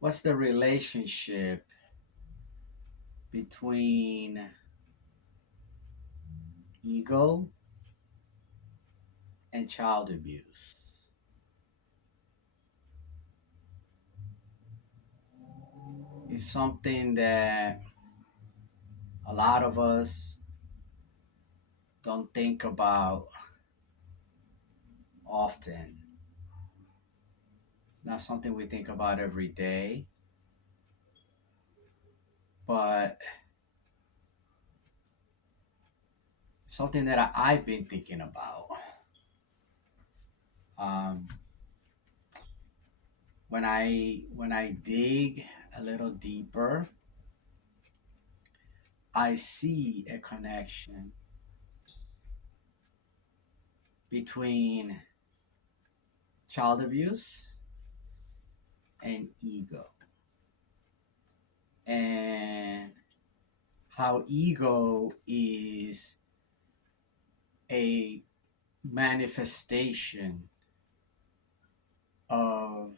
What's the relationship between ego and child abuse? It's something that a lot of us don't think about often. It's not something we think about every day, but something that I've been thinking about. Um, when I dig a little deeper, I see a connection between child abuse and ego, and how ego is a manifestation of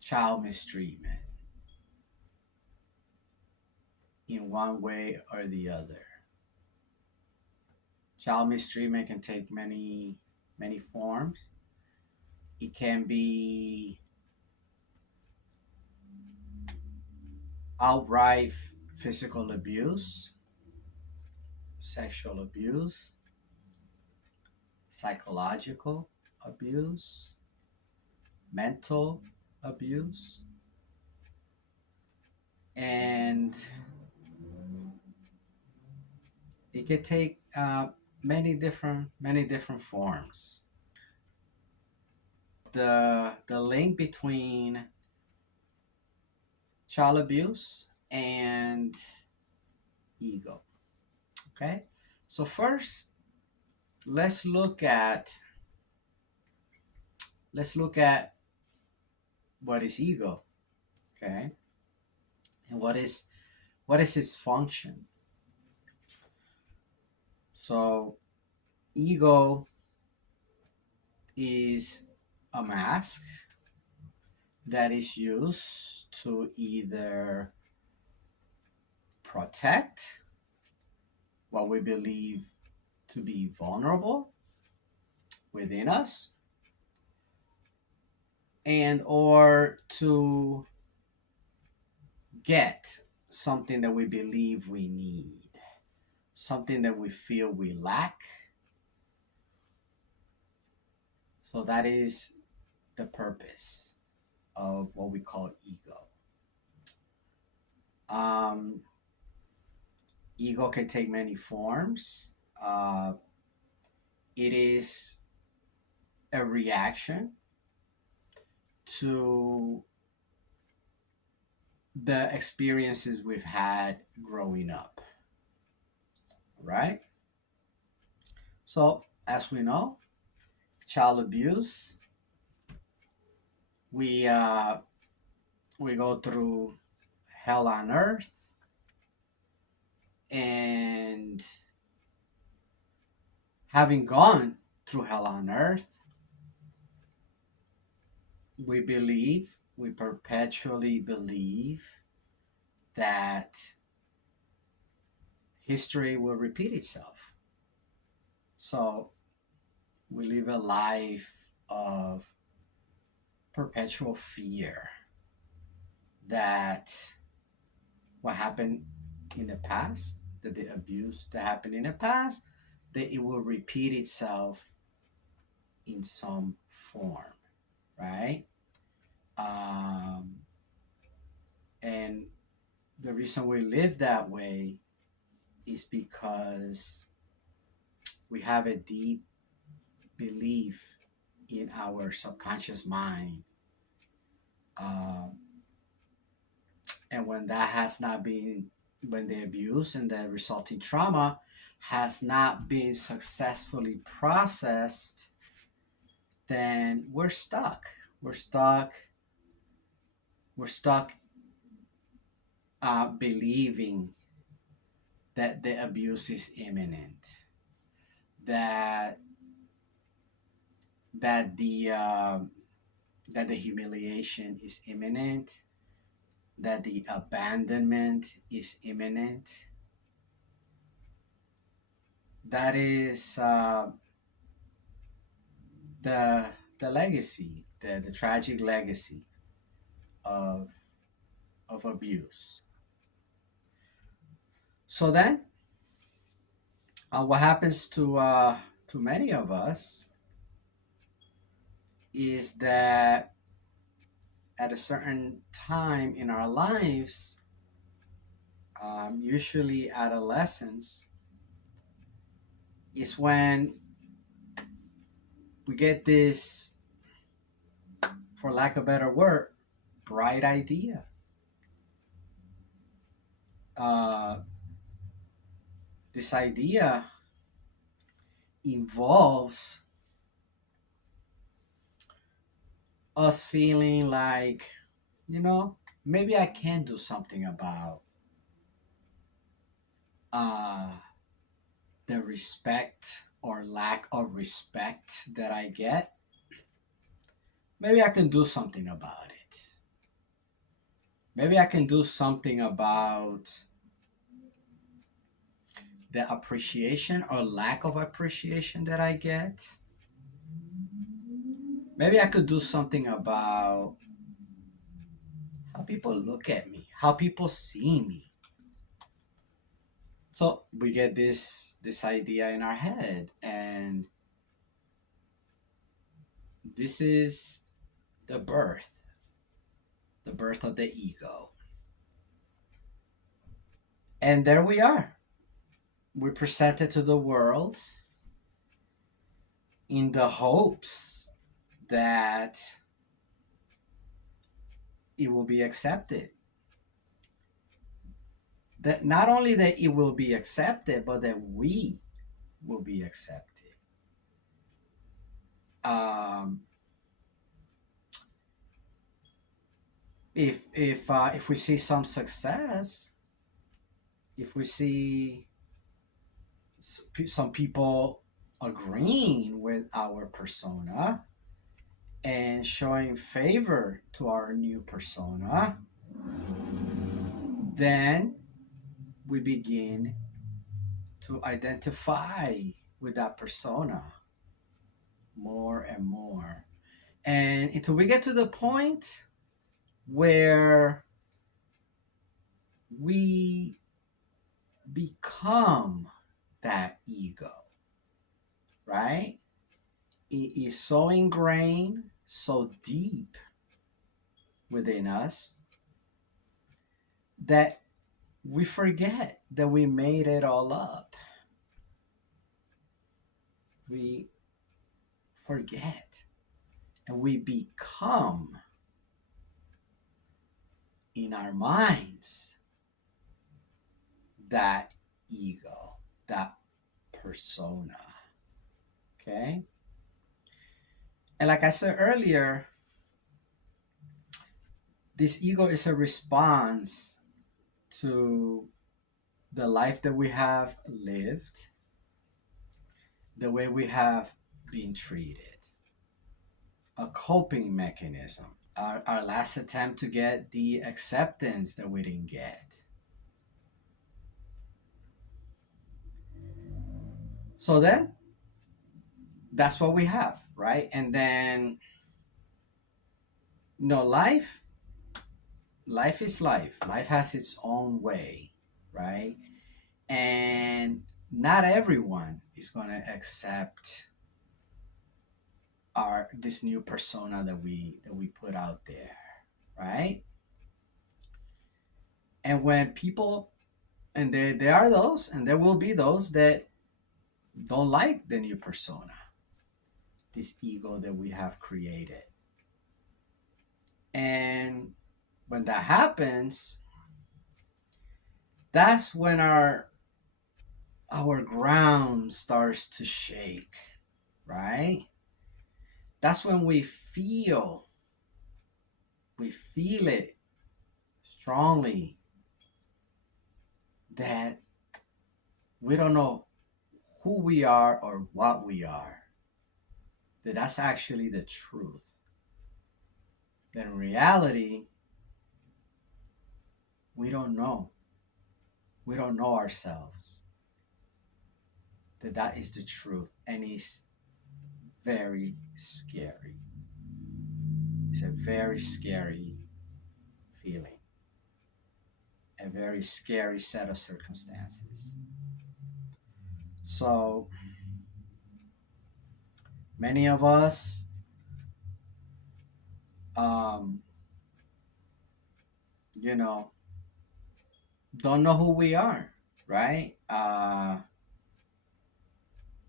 child mistreatment in one way or the other. Child mistreatment can take many forms. It can be outright physical abuse, sexual abuse, psychological abuse, mental abuse, and it can take many different forms. The link between child abuse and ego. Okay, so first let's look at let's look at what is ego. Okay, and what is its function. So ego is a mask that is used to either protect what we believe to be vulnerable within us, and or to get something that we believe we need, something that we feel we lack. So that is the purpose of what we call ego. Um, Ego can take many forms. It is a reaction to the experiences we've had growing up, right? So, as we know, child abuse, we uh, we go through hell on earth, and having gone through hell on earth, we perpetually believe that history will repeat itself. So we live a life of perpetual fear that what happened in the past, that the abuse that happened in the past, that it will repeat itself in some form, right? Um, and the reason we live that way is because we have a deep belief in our subconscious mind. Um, and when that has not been, when the abuse and the resulting trauma has not been successfully processed, then we're stuck. We're stuck. We're stuck believing that the abuse is imminent, that that that the humiliation is imminent, that the abandonment is imminent. That is the the legacy, the tragic legacy of abuse. So then, what happens to many of us is that at a certain time in our lives, usually adolescence, is when we get this, for lack of a better word, bright idea. Uh, this idea involves us feeling like, you know, maybe I can do something about uh, the respect or lack of respect that I get. Maybe I can do something about it. Maybe I can do something about the appreciation or lack of appreciation that I get. Maybe I could do something about how people look at me, how people see me. So we get this idea in our head, and this is the birth, the birth of the ego. And there we are. We present it to the world in the hopes that it will be accepted. That not only that it will be accepted, but that we will be accepted. Um, if we see some success, if we see some people agreeing with our persona and showing favor to our new persona, then we begin to identify with that persona more and more. And until we get to the point where we become that ego, right? It is so ingrained, so deep within us that we forget that we made it all up. We forget and we become in our minds that ego, that persona. Okay? And like I said earlier, this ego is a response to the life that we have lived, the way we have been treated, a coping mechanism, our last attempt to get the acceptance that we didn't get. So then, that's what we have, right? And then, life, life is life. Life has its own way, right? And not everyone is going to accept our this new persona that we put out there, right? And when people, and there are those and there will be those that don't like the new persona, this ego that we have created. And when that happens, that's when our ground starts to shake, right? That's when we feel it strongly that we don't know who we are or what we are. That's actually the truth. That in reality, we don't know. We don't know ourselves. That is the truth. And it's very scary. It's a very scary feeling, a very scary set of circumstances. So many of us, um, you know, don't know who we are, right?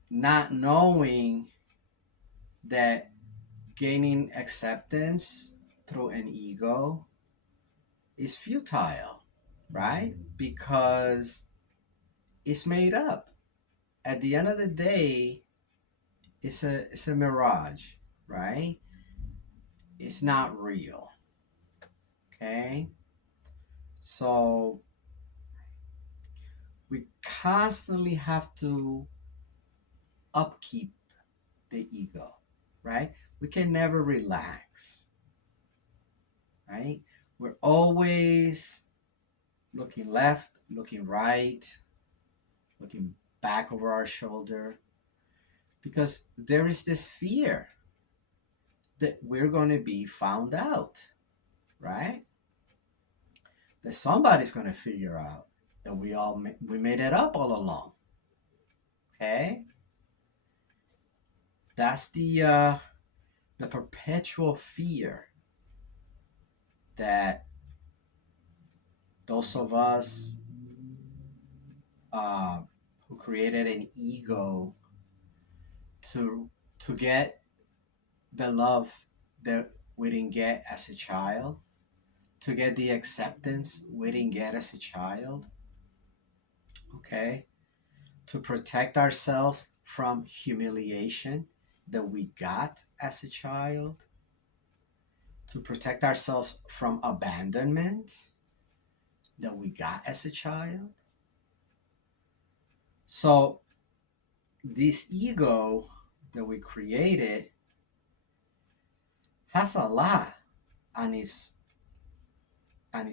Not knowing that gaining acceptance through an ego is futile, right? Because it's made up. At the end of the day, it's a mirage, right? It's not real. Okay? So we constantly have to upkeep the ego, right? We can never relax, right? We're always looking left, looking right, looking back over our shoulder, because there is this fear that we're going to be found out, right? That somebody's going to figure out that we made it up all along. Okay, that's the perpetual fear that those of us uh, who created an ego to get the love that we didn't get as a child, to get the acceptance we didn't get as a child, okay, to protect ourselves from humiliation that we got as a child, to protect ourselves from abandonment that we got as a child. So, this ego that we created has a lot on its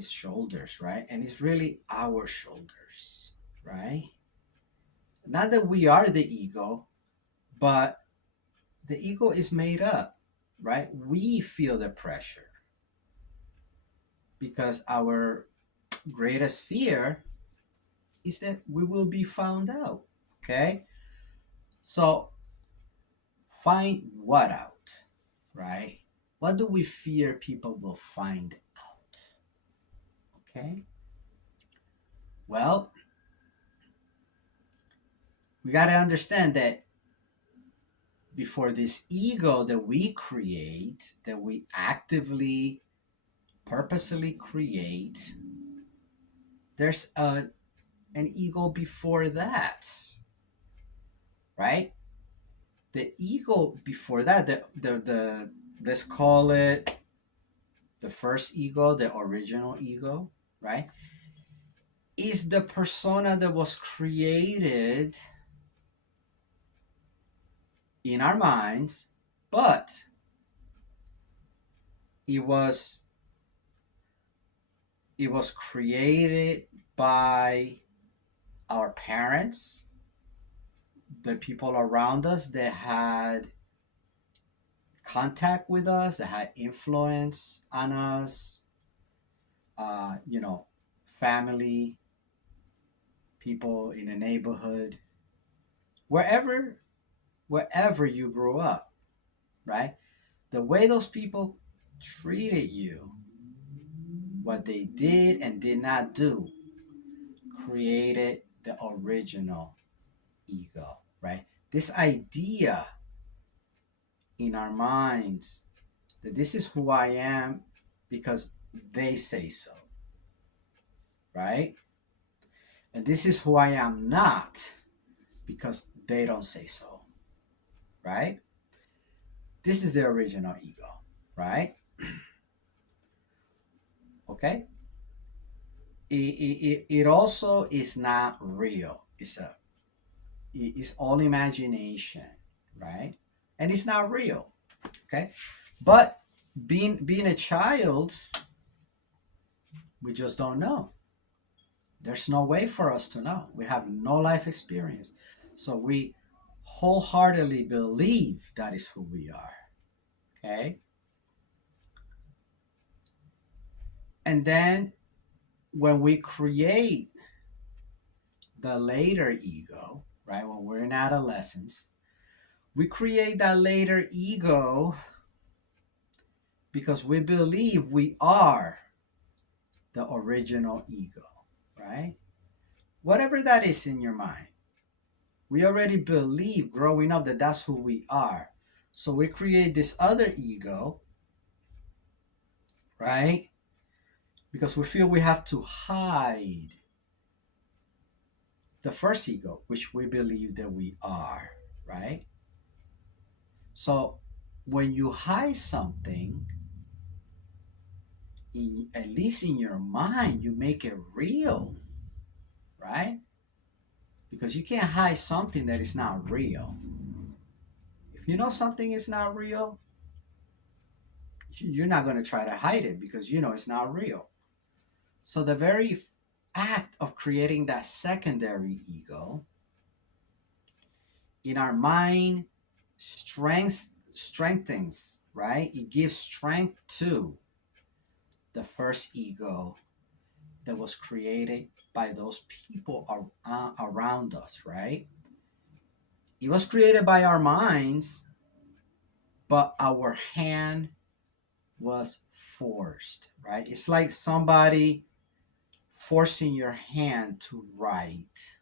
shoulders, right? And it's really our shoulders, right? Not that we are the ego, but the ego is made up, right? We feel the pressure because our greatest fear is that we will be found out. Okay? So find what out, right? What do we fear people will find out? Okay? Well, we got to understand that before this ego that we create, that we actively, purposely create, there's an ego before that, right? The ego before that, the let's call it the first ego, the original ego, right? Is the persona that was created in our minds, but it was it was created by our parents, the people around us that had contact with us, that had influence on us, you know, family, people in the neighborhood, wherever wherever you grew up, right? The way those people treated you, what they did and did not do, created the original ego, right? This idea in our minds that this is who I am because they say so, right? And this is who I am not because they don't say so, right? This is the original ego, right? Okay? It also is not real. It's all imagination, right? And it's not real. Okay? But being a child, we just don't know. There's no way for us to know. We have no life experience. So we wholeheartedly believe that is who we are. Okay. And then when we create the later ego, right, when we're in adolescence, we create that later ego because we believe we are the original ego, right? Whatever that is in your mind, we already believe growing up that that's who we are. So we create this other ego, right? Because we feel we have to hide the first ego, which we believe that we are, right? So when you hide something, at least in your mind, you make it real, right? Because you can't hide something that is not real. If you know something is not real, you're not going to try to hide it because you know it's not real. So the very act of creating that secondary ego in our mind strengthens, right? It gives strength to the first ego that was created by those people around us, right? It was created by our minds, but our hand was forced, right? It's like somebody forcing your hand to write,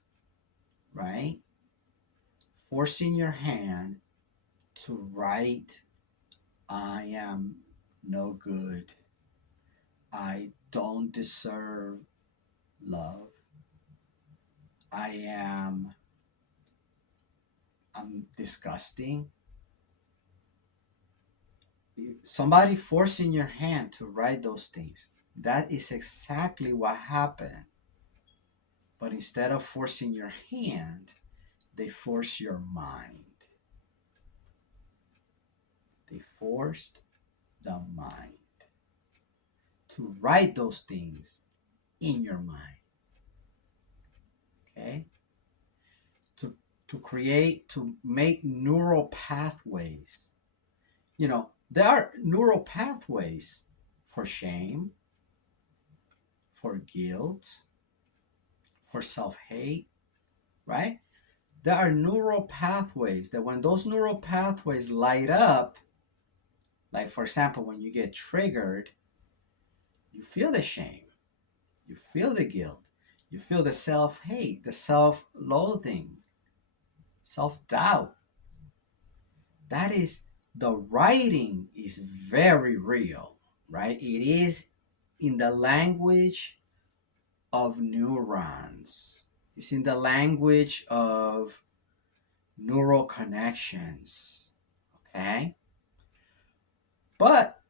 right? Forcing your hand to write, I am no good. I don't deserve love. I am I'm disgusting. Somebody forcing your hand to write those things. That is exactly what happened. But instead of forcing your hand, they force your mind. They forced the mind to write those things in your mind. Okay? To to make neural pathways. You know, there are neural pathways for shame, for guilt, for self-hate, right? There are neural pathways that when those neural pathways light up, like for example, when you get triggered, you feel the shame, you feel the guilt, you feel the self hate, the self loathing, self doubt. That is, the writing is very real, right? It is in the language of neurons, it's in the language of neural connections, okay? But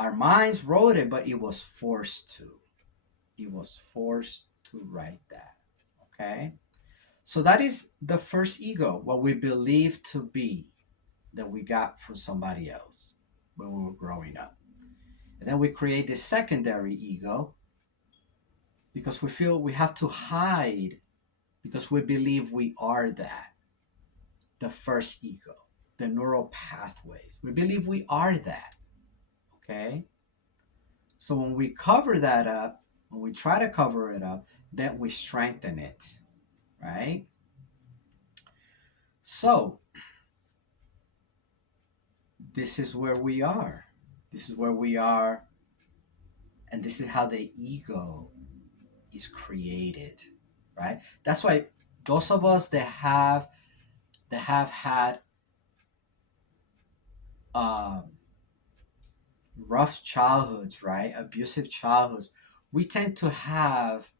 our minds wrote it, but it was forced to. It was forced to write that. Okay? So that is the first ego, what we believe to be that we got from somebody else when we were growing up. And then we create this secondary ego because we feel we have to hide because we believe we are that. The first ego, the neural pathways. We believe we are that. Okay? So when we cover that up, when we try to cover it up, then we strengthen it, right? So this is where we are. This is where we are, and this is how the ego is created, right? That's why those of us that have had uh, rough childhoods, right, abusive childhoods, we tend to have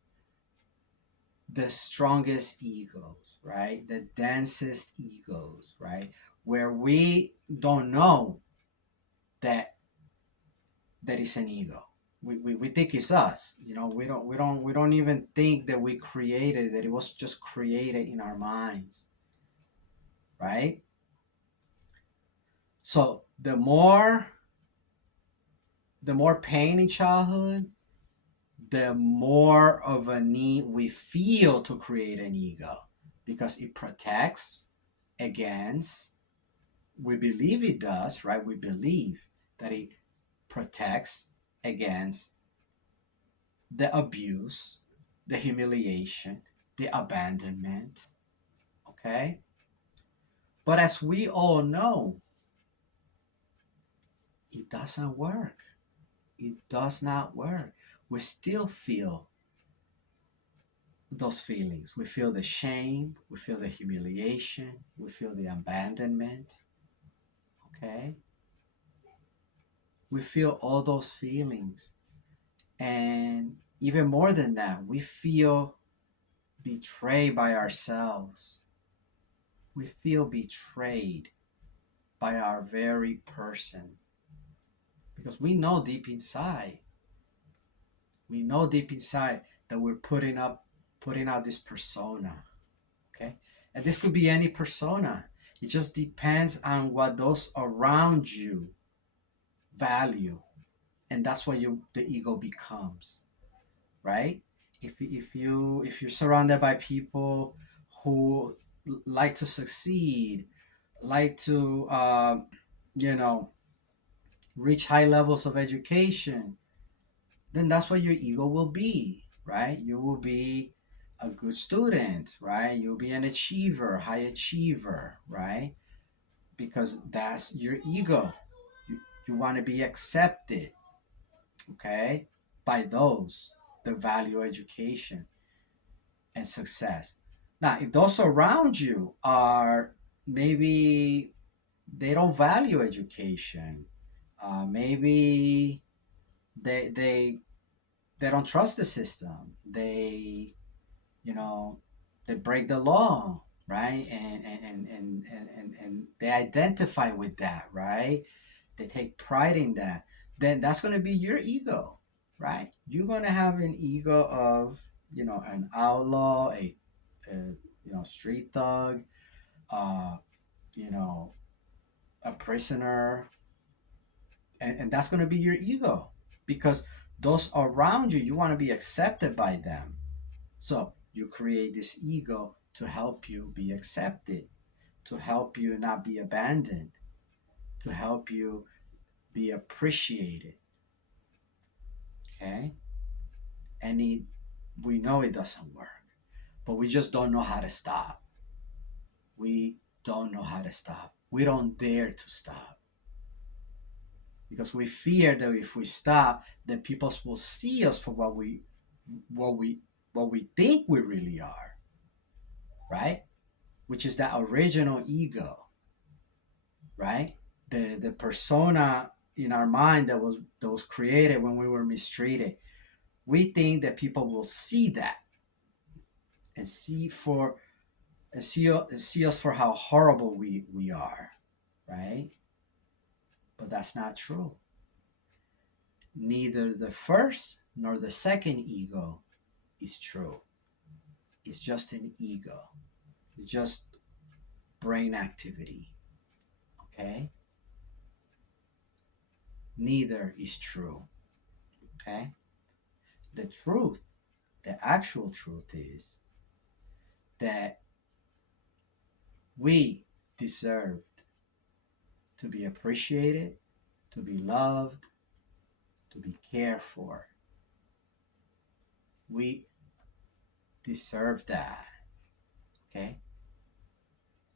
the strongest egos, right? The densest egos, right? Where we don't know that is an ego. We think it's us. You know, we don't even think that we created that it was just created in our minds, right? So the more the more pain in childhood, the more of a need we feel to create an ego, because it protects against, we believe it does, right? We believe that it protects against the abuse, the humiliation, the abandonment. Okay? But as we all know, it doesn't work. It does not work. We still feel those feelings. We feel the shame, we feel the humiliation, we feel the abandonment. Okay? We feel all those feelings. And even more than that, we feel betrayed by ourselves. We feel betrayed by our very person, because we know deep inside that we're putting out this persona. Okay? And this could be any persona. It just depends on what those around you value. And that's what the ego becomes, right? If you're surrounded by people who like to succeed, like to you know reach high levels of education, then that's what your ego will be, right? You will be a good student, right? You'll be an achiever, high achiever, right? Because that's your ego. You want to be accepted, okay, by those that value education and success. Now, if those around you are, maybe they don't value education, maybe they they they don't trust the system. You know, they break the law, right? And they identify with that, right? They take pride in that. Then that's going to be your ego, right? You're going to have an ego of, an outlaw, a street thug, uh, you know, a prisoner, and that's going to be your ego, because those around you want to be accepted by them. So you create this ego to help you be accepted, to help you not be abandoned, to help you be appreciated. Okay? And we know it doesn't work, but we just don't know how to stop. We don't know how to stop. We don't dare to stop, because we fear that if we stop, then people will see us for what we what we think we really are, right? Which is that original ego, right? The persona in our mind that was created when we were mistreated. We think that people will see that, and see us for how horrible we are, right? But that's not true. Neither the first nor the second ego is true. It's just an ego. It's just brain activity. Okay? Neither is true. Okay? The truth, the actual truth is that we deserved to be appreciated, to be loved, to be cared for. We deserve that. Okay?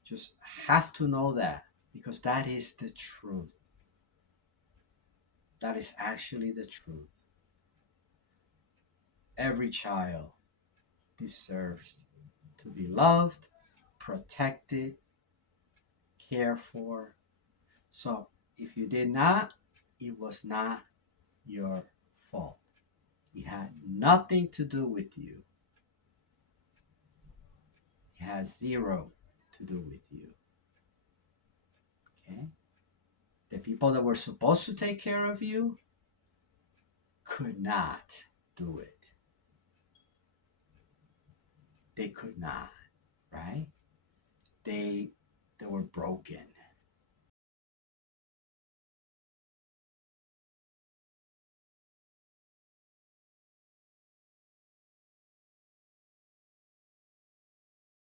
Just have to know that, because that is the truth. That is actually the truth. Every child deserves to be loved, protected, cared for. So if you did not, it was not your fault. It had nothing to do with you. It has zero to do with you. Okay? The people that were supposed to take care of you could not do it. They could not, right? They were broken.